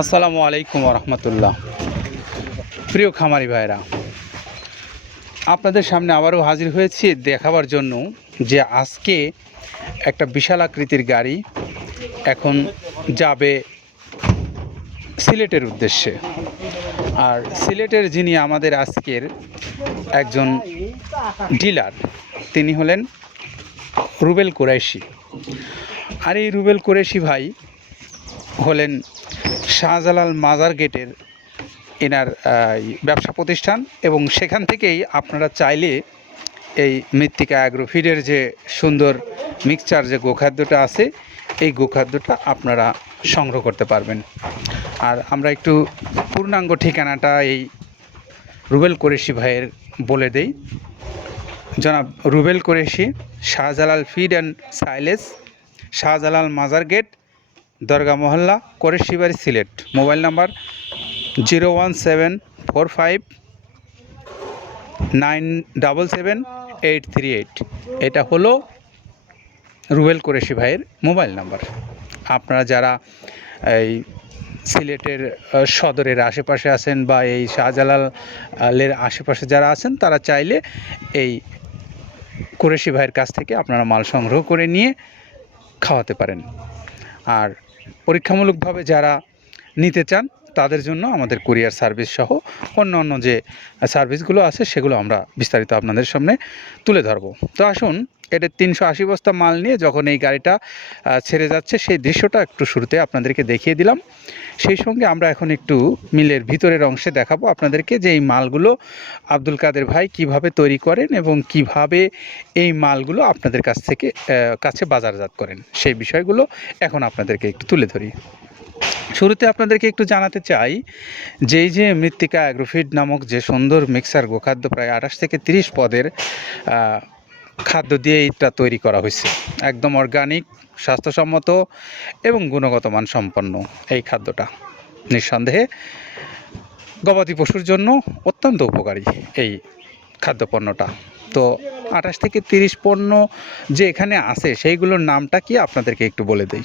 আসসালামু আলাইকুম রহমতুল্লাহ প্রিয় খামারি ভাইরা আপনাদের সামনে আবারও হাজির হয়েছি দেখাবার জন্য যে আজকে একটা বিশাল আকৃতির গাড়ি এখন যাবে সিলেটের উদ্দেশ্যে। আর সিলেটের যিনি আমাদের আজকের একজন ডিলার, তিনি হলেন রুবেল কুরাইশি। আর এই রুবেল কুরেশি ভাই হলেন শাহজালাল মাজার গেটের এনার ব্যবসা প্রতিষ্ঠান এবং সেখান থেকেই আপনারা চাইলে এই মৃত্তিকা অ্যাগ্রোফিডের যে সুন্দর মিক্সচার যে গোখাদ্যটা আছে, এই গোখাদ্যটা আপনারা সংগ্রহ করতে পারবেন। আর আমরা একটু পূর্ণাঙ্গ ঠিকানাটা এই রুবেল কোরেশি ভাইয়ের বলে দেই। জনাব রুবেল কোরেশি, শাহজালাল ফিড অ্যান্ড সাইলেস শাহজালাল মাজার গেট দরগা মহল্লা কোরেশিবাড়ি Sylhet. Mobile number zero one seven four five nine double seven eight three eight. এটা হলো রুবেল কোরেশি ভাইয়ের মোবাইল নাম্বার। আপনারা যারা এই সিলেটের সদরের আশেপাশে আছেন বা এই শাহজালালের আশেপাশে যারা আছেন, তারা চাইলে এই কুরেশি ভাইয়ের কাছ থেকে আপনারা মাল সংগ্রহ করে নিয়ে খাওয়াতে পারেন। আর পরীক্ষামূলকভাবে যারা নিতে চান তাদের জন্য আমাদের কুরিয়ার সার্ভিস সহ অন্য অন্য যে সার্ভিসগুলো আছে, সেগুলো আমরা বিস্তারিত আপনাদের সামনে তুলে ধরবো। তো আসুন, এটা তিনশো আশি বস্তা মাল নিয়ে যখন এই গাড়িটা ছেড়ে যাচ্ছে, সেই দৃশ্যটা একটু শুরুতে আপনাদেরকে দেখিয়ে দিলাম। সেই সঙ্গে আমরা এখন একটু মিলের ভিতরের অংশে দেখাবো আপনাদেরকে যে এই মালগুলো আব্দুল কাদের ভাই কীভাবে তৈরি করেন এবং কীভাবে এই মালগুলো আপনাদের কাছ থেকে কাছে বাজারজাত করেন। সেই বিষয়গুলো এখন আপনাদেরকে একটু তুলে ধরি। শুরুতে আপনাদেরকে একটু জানাতে চাই, যে এই যে মৃত্তিকা অ্যাগ্রোফিড নামক যে সুন্দর মিক্সার গোখাদ্য প্রায় আঠাশ থেকে তিরিশ পদের খাদ্য দিয়ে এইটা তৈরি করা হয়েছে। একদম অর্গানিক স্বাস্থ্যসম্মত এবং গুণগত মান সম্পন্ন এই খাদ্যটা। নিঃসন্দেহে গবাদি পশুর জন্য অত্যন্ত উপকারী এই খাদ্যপণ্যটা। তো আঠাশ থেকে তিরিশ পণ্য যে এখানে আছে, সেইগুলোর নামটা কি আপনাদেরকে একটু বলে দিই?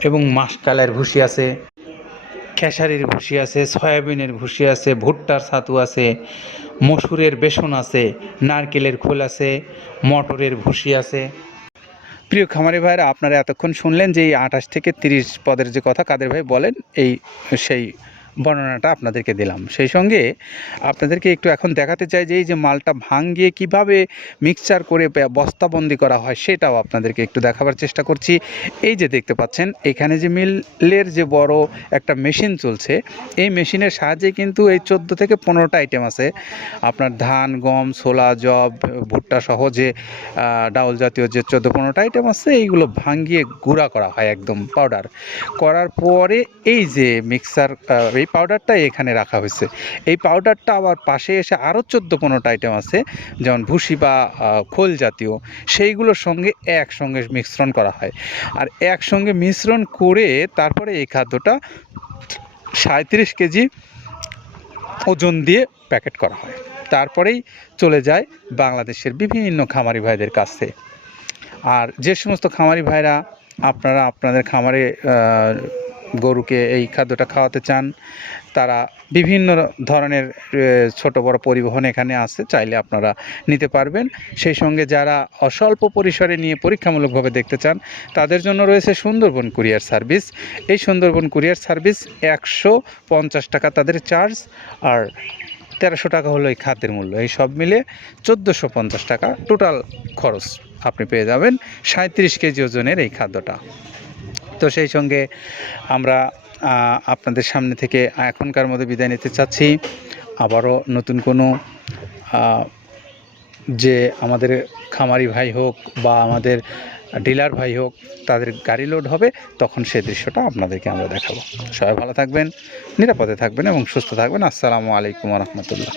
এবং মাসকালের ভুসি আছে, খেসারির ভুসি আছে, সয়াবিনের ভুসি আছে, ভুট্টার ছাতু আছে, মসুরের বেসন আছে, নারকেলের খোল আছে, মটরের ভুসি আছে। প্রিয় খামারি ভাইরা আপনারা এতক্ষণ শুনলেন যে এই আঠাশ থেকে তিরিশ পদের যে কথা কাদের ভাই বলেন, এই সেই বর্ণনাটা আপনাদেরকে দিলাম। সেই সঙ্গে আপনাদেরকে একটু এখন দেখাতে চাই যে এই যে মালটা ভাঙিয়ে কীভাবে মিক্সচার করে বস্তাবন্দি করা হয়, সেটাও আপনাদেরকে একটু দেখাবার চেষ্টা করছি। এই যে দেখতে পাচ্ছেন, এখানে যে মিলের যে বড় একটা মেশিন চলছে, এই মেশিনের সাহায্যে কিন্তু এই চোদ্দ থেকে পনেরোটা আইটেম আছে। আপনার ধান, গম, ছোলা জব ভুট্টা সহ যে ডাউল জাতীয় যে চোদ্দ পনেরোটা আইটেম আছে, এইগুলো ভাঙিয়ে গুঁড়া করা হয় একদম পাউডার করার পরে এই যে মিক্সার এই পাউডারটা এখানে রাখা হয়েছে। এই পাউডারটা আবার পাশে এসে আরও চোদ্দ পনেরোটা আইটেম আছে, যেমন ভুসি বা খোল জাতীয়। সেইগুলোর সঙ্গে একসঙ্গে মিশ্রণ করা হয়। আর একসঙ্গে মিশ্রণ করে তারপরে এই খাদ্যটা সাঁত্রিশ কেজি ওজন দিয়ে প্যাকেট করা হয়। তারপরেই চলে যায় বাংলাদেশের বিভিন্ন খামারি ভাইদের কাছে। আর যে সমস্ত খামারি ভাইরা আপনারা আপনাদের খামারে গরুকে এই খাদ্যটা খাওয়াতে চান, তারা বিভিন্ন ধরনের ছোট বড় পরিবহন এখানে আছে, চাইলে আপনারা নিতে পারবেন। সেই সঙ্গে যারা অস্বল্প পরিসরে নিয়ে পরীক্ষামূলকভাবে দেখতে চান, তাদের জন্য রয়েছে সুন্দরবন কুরিয়ার সার্ভিস। এই সুন্দরবন কুরিয়ার সার্ভিস একশো পঞ্চাশ টাকা তাদের চার্জ, আর তেরোশো টাকা হলো এই খাদ্যের মূল্য। এই সব মিলে চোদ্দোশো পঞ্চাশ টাকা টোটাল খরচ আপনি পেয়ে যাবেন। সাঁত্রিশ কেজি ওজনের এই খাদ্যটা। তো সেই সঙ্গে আমরা আপনাদের সামনে থেকে এখনকার মধ্যে বিদায় নিতে চাচ্ছি। আবারও নতুন কোনো যে আমাদের খামারি ভাই হোক বা আমাদের ডিলার ভাই হোক, তাদের গাড়ি লোড হবে, তখন সেই দৃশ্যটা আপনাদেরকে আমরা দেখাবো। সবাই ভালো থাকবেন, নিরাপদে থাকবেন এবং সুস্থ থাকবেন। আসসালামু আলাইকুম রহমতুল্লাহ।